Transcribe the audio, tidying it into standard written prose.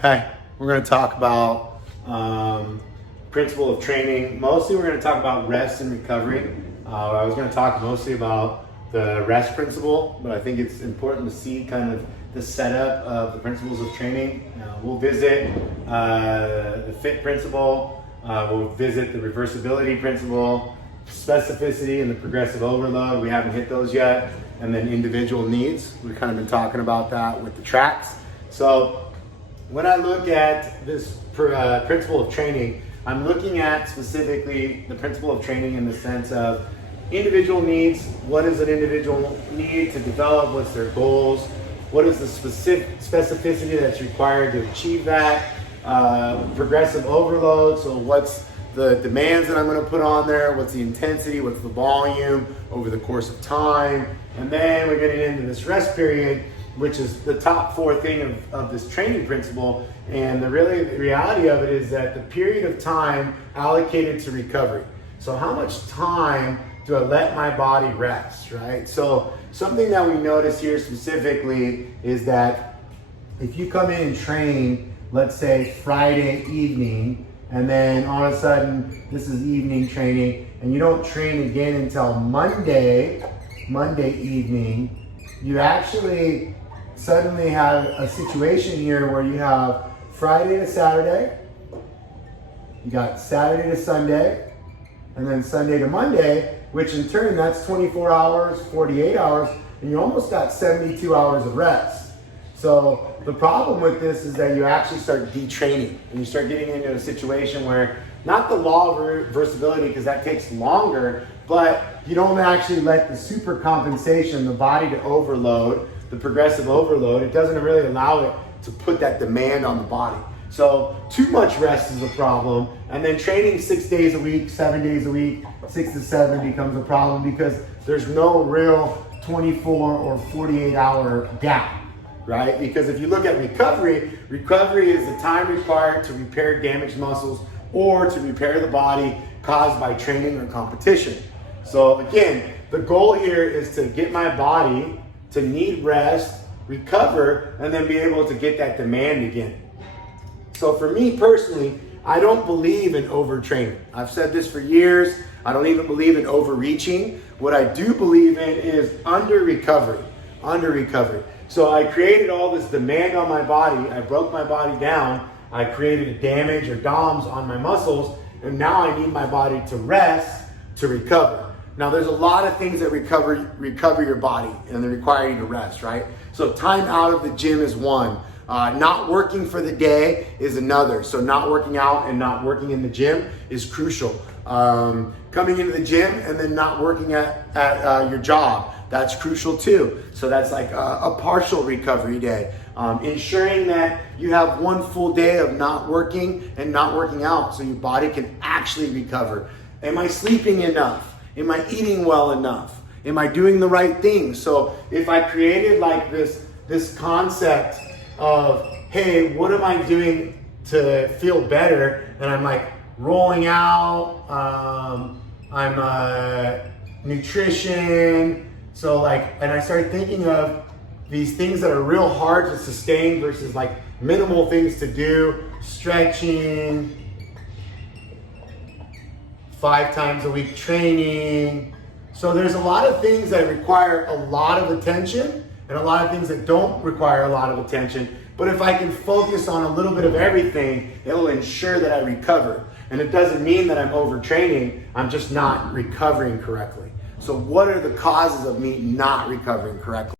Hey, we're going to talk about principle of training. Mostly we're going to talk about rest and recovery. I was going to talk mostly about the rest principle, but I think it's important to see kind of the setup of the principles of training. We'll visit the fit principle, we'll visit the reversibility principle, specificity and the progressive overload. We haven't hit those yet. And then individual needs. We've kind of been talking about that with the tracks. So when I look at this principle of training, I'm looking at specifically the principle of training in the sense of individual needs. What does an individual need to develop? What's their goals? What is the specific specificity that's required to achieve that? Progressive overload. So what's the demands that I'm going to put on there? What's the intensity? What's the volume over the course of time? And then we're getting into this rest period, which is the top four thing of this training principle. And the reality of it is that the period of time allocated to recovery. So how much time do I let my body rest, right? So something that we notice here specifically is that if you come in and train, let's say Friday evening, and then all of a sudden this is evening training, and you don't train again until Monday evening, you actually suddenly have a situation here where you have Friday to Saturday, you got Saturday to Sunday, and then Sunday to Monday, which in turn that's 24 hours, 48 hours, and you almost got 72 hours of rest. So the problem with this is that you actually start detraining, and you start getting into a situation where not the law of reversibility, because that takes longer, but you don't actually let the super compensation, the body to overload, the progressive overload, it doesn't really allow it to put that demand on the body. So too much rest is a problem, and then training 6 days a week, 7 days a week, 6 to 7 becomes a problem because there's no real 24 or 48 hour gap, right? Because if you look at recovery is the time required to repair damaged muscles or to repair the body caused by training or competition. So again, the goal here is to get my body to need rest, recover, and then be able to get that demand again. So for me personally, I don't believe in overtraining. I've said this for years. I don't even believe in overreaching. What I do believe in is under recovery. So I created all this demand on my body. I broke my body down. I created a damage or DOMS on my muscles, and now I need my body to rest to recover. Now there's a lot of things that recover your body and they require you to rest, right? So time out of the gym is one. Not working for the day is another. So not working out and not working in the gym is crucial. Coming into the gym and then not working at your job, that's crucial too. So that's like a partial recovery day. Ensuring that you have one full day of not working and not working out so your body can actually recover. Am I sleeping enough? Am I eating well enough? Am I doing the right things? So if I created like this concept of, hey, what am I doing to feel better? And I'm like rolling out, I'm nutrition. So like, and I started thinking of these things that are real hard to sustain versus like minimal things to do, stretching, 5 times a week training. So there's a lot of things that require a lot of attention and a lot of things that don't require a lot of attention. But if I can focus on a little bit of everything, it'll ensure that I recover. And it doesn't mean that I'm overtraining, I'm just not recovering correctly. So what are the causes of me not recovering correctly?